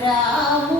Rao. Um.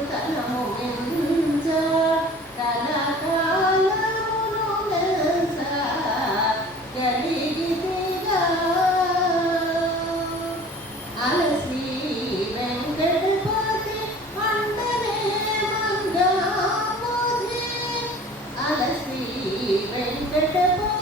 Peter Pepper.